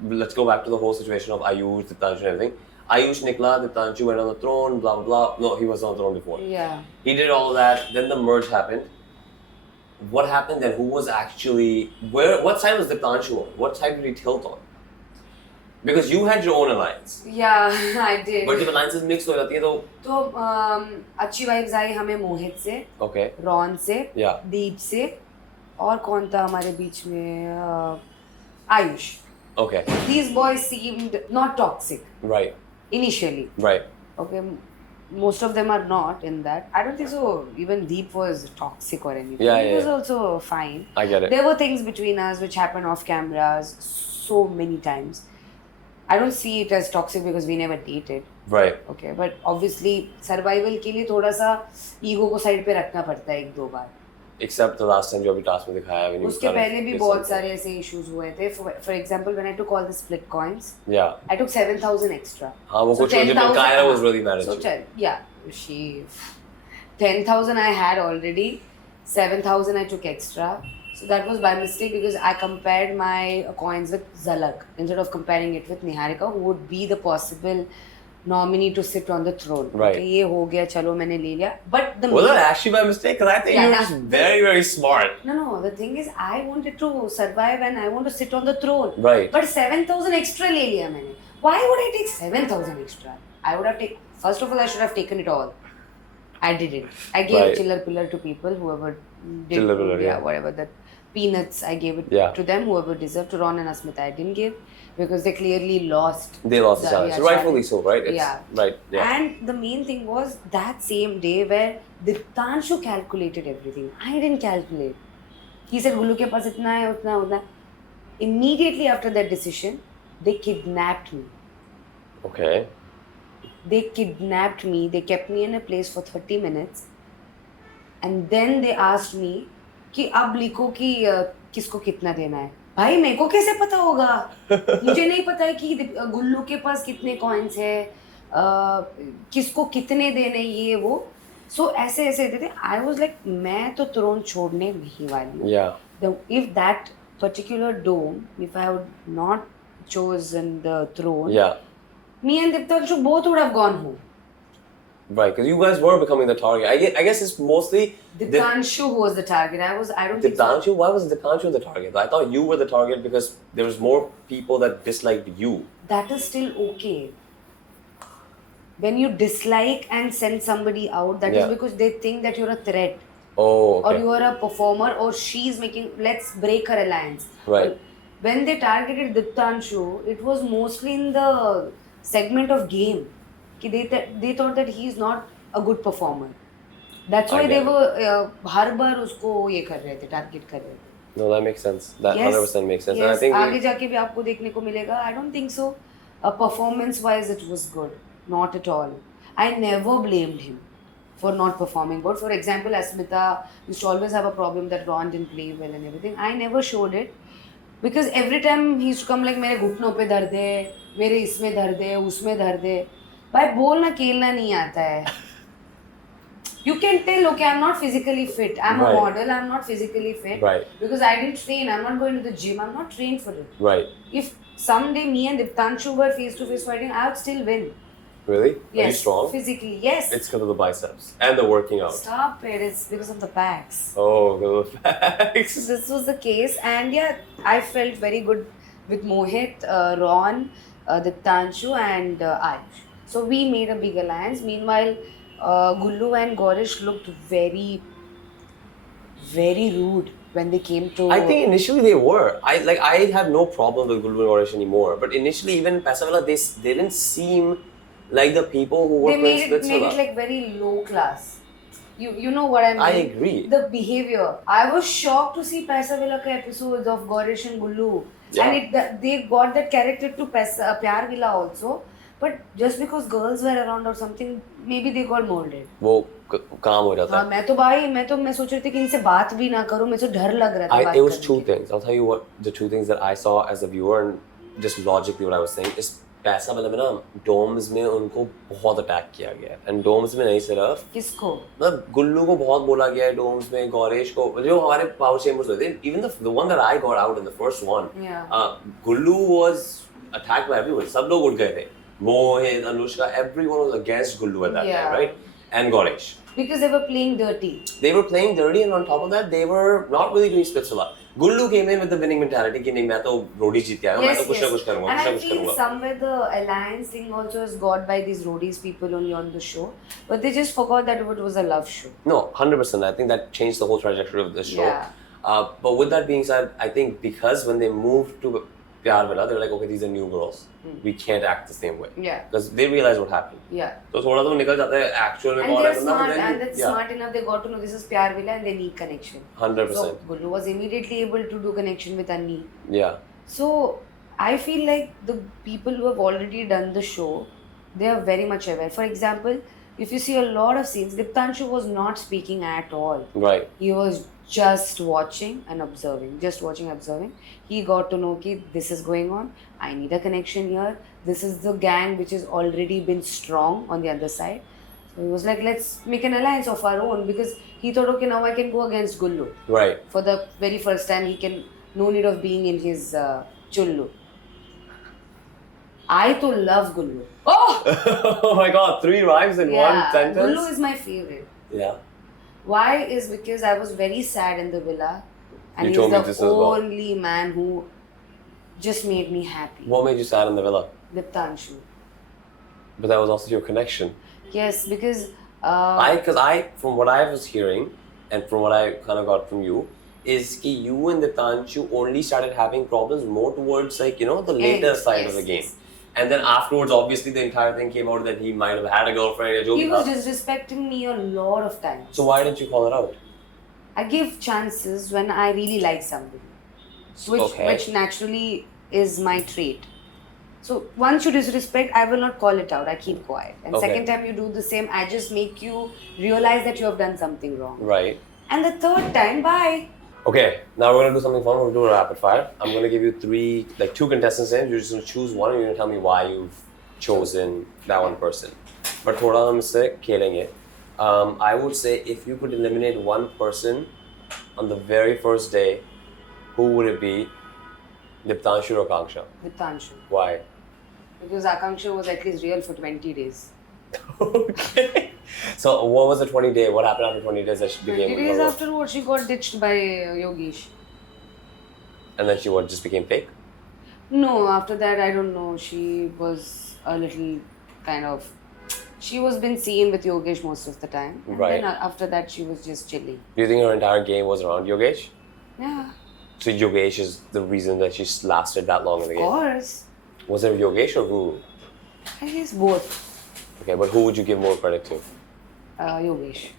let's go back to the whole situation of Ayush, Diptanshu and everything. Ayush nikla, Diptanshu went on the throne, blah blah blah. No, he was on the throne before. Yeah. He did all that. Then the merge happened. What happened then? Who was actually what side was Diptanshu on? What side did he tilt on? Because you had your own alliance. Yeah, I did. But जब alliances mixed हो जाती है तो तो अच्छी vibes आई हमें मोहित से, okay. Ron से, Yeah. दीप से, और कौन था हमारे बीच में, Ayush. Okay. These boys seemed not toxic Right. initially. Right. Okay, most of them are not in that. I don't think so. Even Deep was toxic or anything. Yeah, He yeah, was yeah. also fine. I get it. There were things between us which happened off cameras. so many times. I don't see it as toxic because we never dated. Right. Okay, but obviously survival के लिए थोड़ा सा ego को side पे रखना पड़ता है एक दो बार. Except the last time जो अभी task में दिखाया when you उसके kind of पहले भी did बहुत something. सारे ऐसे issues हुए थे. For example, when I took all the split coins, Yeah. I took 7,000 extra. हाँ वो So कुछ मुझे $10,000 Kyra was really mad at So you. she 10,000 I had already, 7,000 I took extra. So that was by mistake because I compared my coins with Zalak instead of comparing it with Niharika, who would be the possible nominee to sit on the throne. Right. Okay, ये हो गया, चलो मैंने ले लिया. But the Was that actually by mistake? Because I think Yeah, you were that's- just very, very smart. No. The thing is, I wanted to survive and I want to sit on the throne. Right. But 7,000 extra ले लिया मैंने. Why would I take 7,000 extra? I would have taken. First of all, I should have taken it all. I didn't. I gave Right. chiller pillar to people, whoever did. Chiller pillar, yeah. Whatever that peanuts, I gave it Yeah. to them. Whoever deserved. To Ron and Asmita, I didn't give because they clearly lost. They lost the challenge. yeah, So rightfully challenge. so, right? It's, Yeah. Right. Yeah. And the main thing was that same day where Diptanshu calculated everything. I didn't calculate. He said, Gullu ke paas itna hai, utna, utna. Immediately after that decision, they kidnapped me. Okay. They kidnapped me. They kept me in a place for 30 minutes. And then they asked me कि अब लिखो कि किसको कितना देना है. भाई मेरे को कैसे पता होगा? मुझे नहीं पता है कि गुल्लू के पास कितने कॉइन्स है, किसको कितने देने ये वो. सो ऐसे ऐसे देते. आई वाज लाइक मैं तो थ्रोन छोड़ने नहीं वाली हूँ. Yeah. If that particular dome, if I would not chosen the throne, Yeah. me and Diptanshu both would have gone home. Right. Because you guys were becoming the target. I guess it's mostly Diptanshu who was the target. I don't think so. Diptanshu. Why was Diptanshu the target? I thought you were the target because there was more people that disliked you. That is still okay. When you dislike and send somebody out, that is Yeah. because they think that you're a threat. Oh. Or Okay. you are a performer, or she's making, let's break her alliance. Right. When they targeted Diptanshu, it was mostly in the segment of game. कि they thought that he is not a good performer. That's why I they get were हर बार उसको ये कर रहे थे, target कर रहे थे. No, that makes sense. That Yes. 100% makes sense. Yes. And I think आगे जाके भी आपको देखने को मिलेगा. I don't think so. Performance wise, it was good. Not at all. I never blamed him for not performing good. For example, Asmita used to always have a problem that Ron didn't play well and everything. I never showed it because every time he used to come like मेरे घुटनों पे दर्द है, मेरे इसमें दर्द है, उसमें दर्द है. भाई बोलना खेलना नहीं आता है. You can tell, okay, I'm not physically fit. I'm Right. a model. I'm not physically fit. Right. Because I didn't train. I'm not going to the gym. I'm not trained for it. Right. If someday me and Diptanshu were face-to-face fighting, I would still win. Really? Yes. Are you strong? Physically, yes. It's because of the biceps and the working out. Stop it. It's because of the packs. Oh, because of the facts. So this was the case. And yeah, I felt very good with Mohit, Ron, Diptanshu and Ayush. So we made a big alliance. Meanwhile, Gullu and Gorish looked very, very rude when they came to. I think initially they were. I have no problem with Gullu and Oresh anymore. But initially, even in Pasavilla, they didn't seem like the people who were they playing made it Splitsvilla. like very low class. You know what I mean? I agree. The behavior. I was shocked to see Paisavilla ka episodes of Gorish and Gullu. Yeah. And they got that character to Pyar Villa also. But just because girls were around or something, maybe they got molded. वो काम हो जाता हाँ, है. मैं सोच रही थी कि इनसे बात भी ना करूं. मुझे डर लग रहा था बात It was करने two के. things. I'll tell you what the two things that I saw as a viewer and just logically what I was saying is पैसा मतलब ना डोम्स में उनको बहुत अटैक किया गया है. एंड डोम्स में नहीं सिर्फ किसको? मतलब गुल्लू को बहुत बोला गया है डोम्स में, गौरेश को, जो हमारे पावर चेंबर्स होते हैं. Even the one that I got out in the first one, Yeah. Gullu was attacked by everyone. सब लोग उठ गए थे. Mohit, Anushka, everyone was against Gullu at that Yeah. time, right? And Gorish. Because they were playing dirty. They were playing dirty, and on top of that, they were not really doing Splitsvilla. Gullu came in with the winning mentality कि नहीं मैं तो रोडी जीत के आया हूँ, मैं तो कुछ ना कुछ करूँगा, And कुछ ना I कुछ feel करूँगा. somewhere the alliance thing also is got by these roadies people only on the show, but they just forgot that it was a love show. No, 100%. I think that changed the whole trajectory of the show. Yeah. But with that being said, I think because when they moved to Pyar Villa, they were like, okay, these are new girls. We can't act the same way. Yeah. Because they realized what happened. Yeah. तो थोड़ा तो निकल जाता है actual में And कौन they're है बंदा, smart, but then and that's yeah, smart enough. They got to know this is Pyar Villa and they need connection. 100%. So Gullu was immediately able to do connection with Annie. Yeah. So I feel like the people who have already done the show, they are very much aware. For example, if you see a lot of scenes, Diptanshu was not speaking at all. Right. He was just watching and observing, just watching, observing. He got to know that this is going on. I need a connection here. This is the gang which has already been strong on the other side. So he was like, let's make an alliance of our own, because he thought, okay, now I can go against Gullu. Right. For the very first time, he can, no need of being in his chullu. I too love Gullu. Oh! Oh my god, 3 rhymes in one sentence? Gullu is my favorite. Yeah. Why is because I was very sad in the villa, and You he's told me the this as well. only man who just made me happy. What made you sad in the villa? Diptanshu. But that was also your connection. Yes, because From what I was hearing, and from what I kind of got from you, is that you and Diptanshu only started having problems more towards the later side of the game. Yes. And then afterwards, obviously, the entire thing came out that he might have had a girlfriend or He was disrespecting me a lot of times. So why didn't you call it out? I give chances when I really like somebody, which naturally is my trait. So once you disrespect, I will not call it out. I keep quiet. And second time you do the same, I just make you realize that you have done something wrong. Right. And the third time, bye. Okay, now we're gonna do something fun. We're gonna do a rapid fire. I'm gonna give you 2 contestants names. You're just gonna choose one, and you're gonna tell me why you've chosen that one person. But thoda hum isse khelenge. I would say if you could eliminate one person on the very first day, who would it be? Diptanshu or Akanksha? Diptanshu. Why? Because Akanksha was at least real for 20 days. Okay. So what was the 20 day? What happened after 20 days that she became? 20 days afterwards, she got ditched by Yogesh. And then she just became fake? No, after that, I don't know. She was a little kind of. She was been seen with Yogesh most of the time. And Right. then after that, she was just chilling. Do you think her entire game was around Yogesh? Yeah. So Yogesh is the reason that she lasted that long in the Of game? course. Was it Yogesh or who? I guess both. Okay, but who would you give more credit to? Yogesh.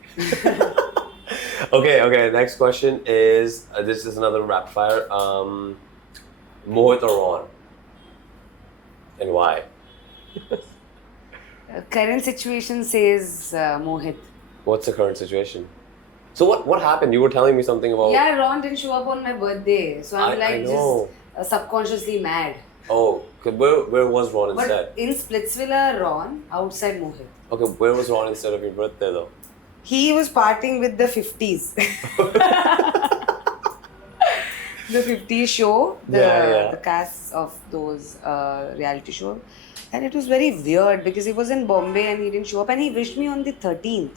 Okay, next question is, this is another rapid fire. Mohit or Ron? And why? Current situation says Mohit. What's the current situation? So what happened? You were telling me something about... Yeah, Ron didn't show up on my birthday. So I'm I know. just subconsciously mad. Oh, where was Ron instead? But in Splitsvilla, Ron, outside Mohit. Okay, where was Ron instead of your birthday though? He was partying with the 50s. The 50s show, the cast of those reality shows. And it was very weird because he was in Bombay and he didn't show up, and he wished me on the 13th.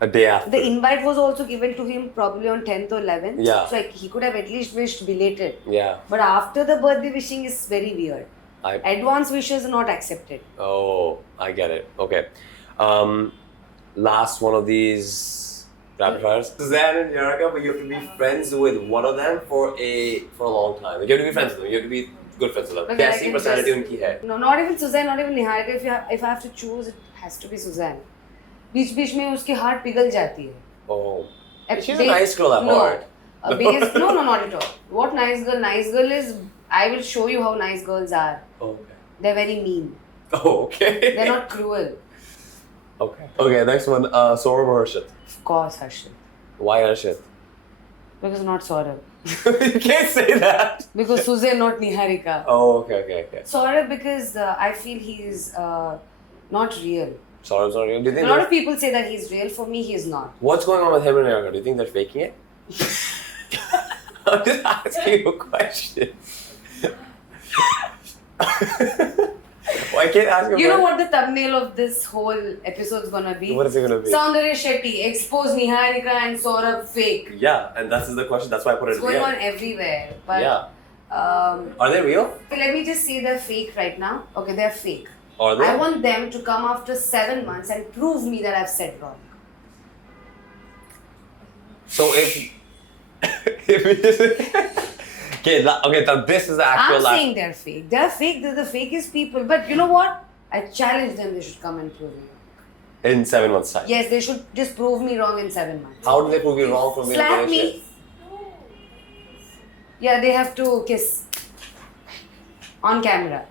A day after. The invite was also given to him probably on 10th or 11th. Yeah. So he could have at least wished belated. Yeah. But after the birthday wishing is very weird. Advance wishes are not accepted. Oh, I get it. Okay. Last one of these rapid fires. Suzanne and Erica, but you have to be friends with one of them for a long time. Like, you have to be friends with them. You have to be good friends with them. Okay, Kaisi personality unki hai. No, not even Suzanne, not even Niharika. If I have to choose, it has to be Suzanne. बीच में उसकी heart पिघल जाती है. Oh. She's a nice girl at heart. No, not at all. What nice girl? Nice girl is, I will show you how nice girls are. Okay. They're very mean. Oh, okay. They're not cruel. Okay. Okay, next one. Saurabh or Harshit? Of course, Harshit. Why Harshit? Because not Saurabh. You can't say that. Because Suzanne, not Niharika. Oh, okay. Saurabh because I feel he is not real. Saurabh's not real. Do you think A lot of people say that he's real. For me, he is not. What's going on with him and Erica? Do you think they're faking it? I'm just asking you a question. Why can't I ask You know what the thumbnail of this whole episode is gonna be? What is it gonna be? Soundarya Shetty expose Niharika and Saurabh fake. Yeah, and that's the question. That's why I put it It's going on everywhere. But yeah. Are they real? let me just say they're fake right now. Okay, they're fake. Are they? I want them to come after 7 months and prove me that I've said wrong. So if we just okay, so this is the actual. I'm saying they're fake. They're fake. They're the fakest people. But you know what? I challenge them. They should come and prove me wrong. In 7 months' time. Yes, they should just prove me wrong in 7 months. How do they prove you wrong from being Slap relationship? me. Yeah, they have to kiss. on camera.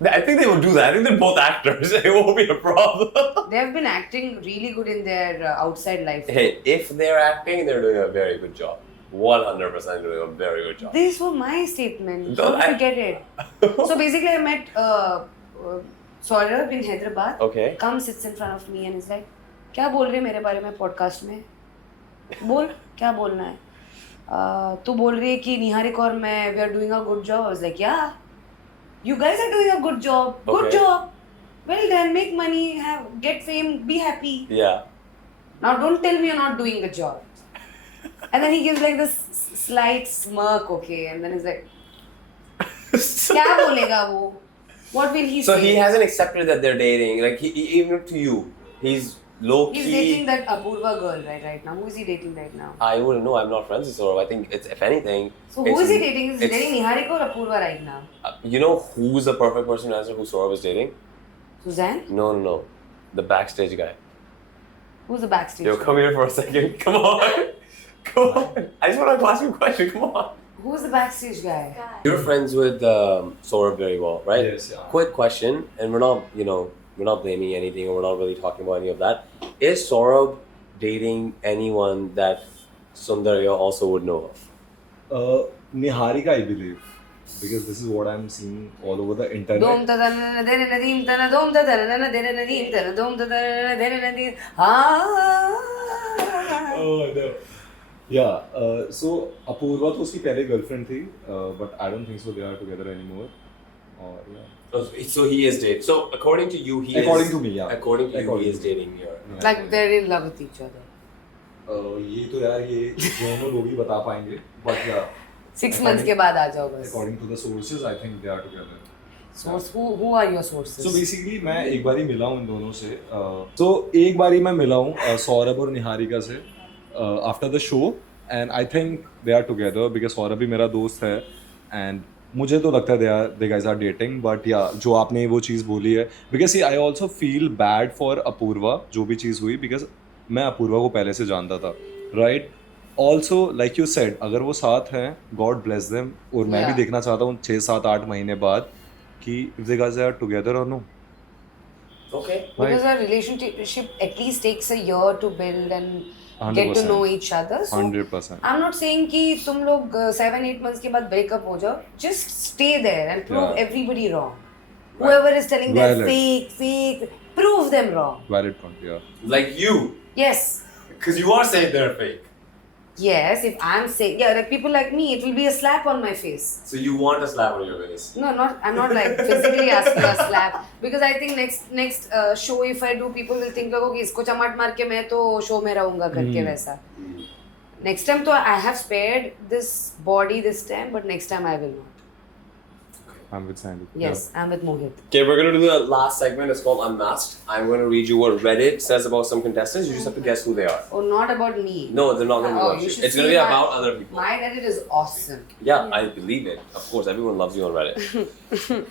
I think they will do that. I think they're both actors. It won't be a problem. They have been acting really good in their outside life. Hey, if they're acting, they're doing a very good job. 100% doing a very good job. These were my statements. No, Don't forget it. So basically, I met Saurabh in Hyderabad. Okay. Comes, sits in front of me and is like, क्या बोल रही है मेरे बारे में podcast में? बोल, क्या बोलना है? तू बोल रही है कि निहारिक और मैं we are doing a good job. I was like, yeah. You guys are doing a good job. Good Okay. job. Well done. Make money. Get fame. Be happy. Yeah. Now don't tell me you're not doing a job. And then he gives like this slight smirk, okay? And then he's like, क्या बोलेगा वो? What will he So say? he hasn't accepted that they're dating. Like even to you, he's low key. He's dating that Apurva girl right now. Who is he dating right now? I wouldn't know. I'm not friends with Saurabh. I think it's, if anything. So who it's- is he dating? Is he it's- dating Niharika or Apurva right now? You know who's the perfect person to answer who Saurabh is dating? Suzanne? No. The backstage guy. Who's the backstage? Yo, come here for a second. Come on. Come on. I just want to ask you a question. Come on. Who's the backstage guy? You're friends with Saurabh very well, right? Yes, yeah. Quick question, and we're not blaming anything, or we're not really talking about any of that. Is Saurabh dating anyone that Sundarya also would know of? Niharika, I believe, because this is what I'm seeing all over the internet. Dom tadana dena nadim tana dom tadana dena nadim tana dom tadana dena nadim. Oh no. Yeah. So Apurva तो उसकी पहले girlfriend थी, but I don't think so they are together anymore. Or yeah. So he is dating. So according to you, he According is. to me, yeah. According to you, According he is to me. dating your. Yeah. Like they're in love with each other. ये तो यार ये दोनों लोग ही बता पाएंगे. But yeah. 6 months के बाद आ जाओ बस. According to the sources, I think they are together. Source, who are your sources? So basically मैं एक बारी मिला हूँ इन दोनों से. So एक बारी मैं मिला हूँ सौरभ और निहारिका से after the show, and I think they are together because Saurabh भी मेरा दोस्त है, and मुझे तो लगता है they guys are dating, but yeah जो आपने वो चीज़ बोली है, because see I also feel bad for Apurva जो भी चीज़ हुई, because मैं अपूर्वा को पहले से जानता था, right? Also like you said, अगर वो साथ हैं, God bless them, और मैं भी Yeah. देखना चाहता हूँ 6, 7, 8 महीने बाद कि if they guys are together or no. Okay. Because a relationship at least takes a year to build and get to 100%. know each other. So 100%. I'm not saying कि तुम लोग 7-8 months के बाद breakup हो जाओ. Just stay there and prove Yeah. everybody wrong. Whoever is telling they're Valid. fake, prove them wrong. Valid point, yeah. Like you, Yes. because you are saying they're fake. Yes, if I'm saying, yeah, like people like me, it will be a slap on my face. So you want a slap on your face. No, I'm not like physically asking a slap because I think next show if I do, people will think like, okay, इसको चमाट मार के मैं तो show में रहूँगा करके वैसा. Next time तो I have spared this body this time, but next time I will not. I'm with Sandy. Yes, I'm with Mohit. Okay, we're gonna do the last segment. It's called Unmasked. I'm gonna read you what Reddit says about some contestants. You just have to guess who they are. Oh, not about me. No, they're not gonna be Oh, about you you. should It's gonna see be my- about other people. My Reddit is awesome. Yeah, I believe it. Of course, everyone loves you on Reddit.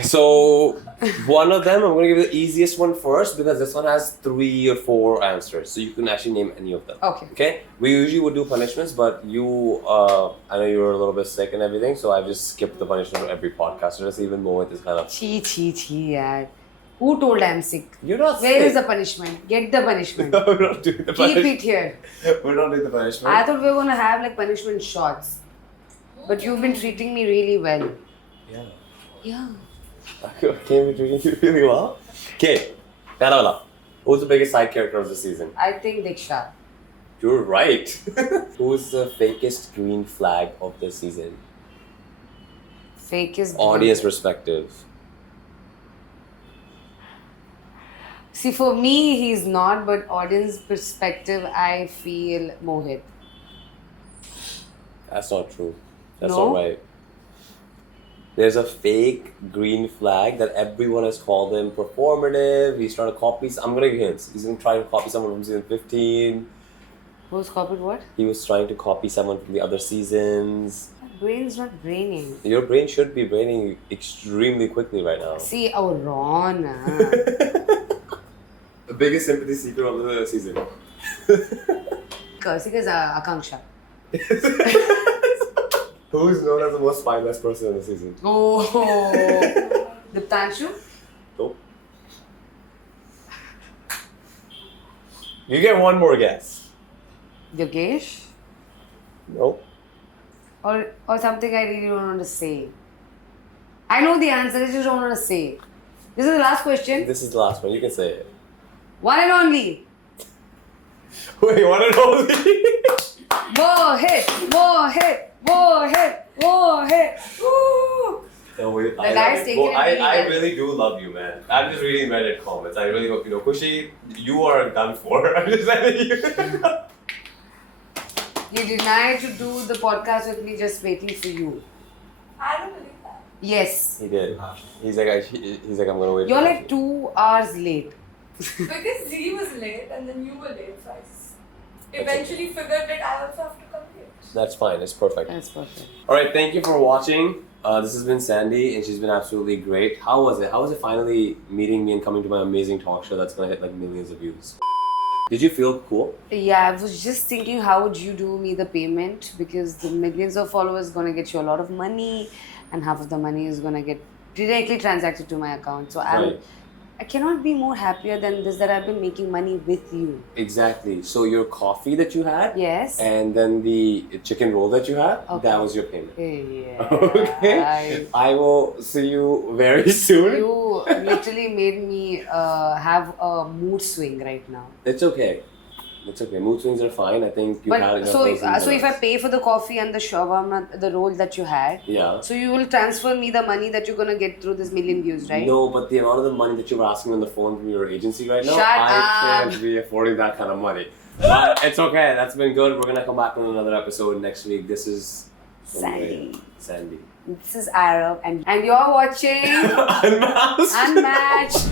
So, one of them, I'm going to give you the easiest one first because this one has 3 or 4 answers. So, you can actually name any of them. Okay. Okay? We usually would do punishments, but you, I know you were a little bit sick and everything, so I've just skipped the punishment for every podcast. So, just even Mohit is kind of. Chi, yaar. Who told I'm sick? You're not Where sick. is the punishment? Get the punishment. We're not doing the Keep punishment. it here. We're not doing the punishment. I thought we were gonna have like punishment shots, but you've been treating me really well. Yeah. Yeah. Okay, we're doing you really well. Okay, pehla wala. Who's the biggest side character of the season? I think Diksha. You're right. Who's the fakest green flag of the season? Fake is Audience perspective. See, for me, he's not, but audience perspective, I feel Mohit. That's not true. That's No? not right. There's a fake green flag that everyone has called him performative. He's trying to copy. I'm gonna give hints. He's gonna try to copy someone from season 15. Who's copied what? He was trying to copy someone from the other seasons. My brain's not braining. Your brain should be braining extremely quickly right now. See, oh, Ron. The biggest sympathy seeker of the season. Because Akanksha. Who's known as the most spineless person in the season? Oh, Diptanshu? Nope. You get one more guess. Yogesh? Nope. Or something I really don't want to say. I know the answer, I just don't want to say. This is the last question. This is the last one. You can say it. One and only. Wait, one and only? Mohit, Mohit, Mohit, Mohit. Woo! No, wait, The guy's taking it really I well. really do love you, man. I'm just reading Reddit comments. I really hope you know. Kushi, you are done for. I'm just telling you. You denied to do the podcast with me just waiting for you. I don't believe that. Yes. He did. He's like, I'm gonna wait. You're for like you. 2 hours late. Because Z was late and then you were late, so I eventually figured that I also have to come late. That's fine. It's perfect. That's perfect. All right. Thank you for watching. This has been Sandy, and she's been absolutely great. How was it? How was it finally meeting me and coming to my amazing talk show that's gonna hit like millions of views? Did you feel cool? Yeah, I was just thinking, how would you do me the payment? Because the millions of followers gonna get you a lot of money, and half of the money is gonna get directly transacted to my account. So Right. I cannot be more happier than this that I've been making money with you. Exactly. So your coffee that you had, Yes. and then the chicken roll that you had, Okay. that was your payment. Yeah. Okay. I will see you very soon. You literally made me have a mood swing right now. It's okay. It's okay. Mood swings are fine. I think you had But enough so, those in so if I the- pay for the coffee and the shawarma, the roll that you had, Yeah. so you will transfer me the money that you're gonna get through this million views, right? No, but the amount of the money that you were asking on the phone from your agency right now, Shut I up. can't be affording that kind of money. But it's okay. That's been good. We're gonna come back with another episode next week. This is Sandy. Sandy. This is Arab, and you're watching Unmasked. Unmatched.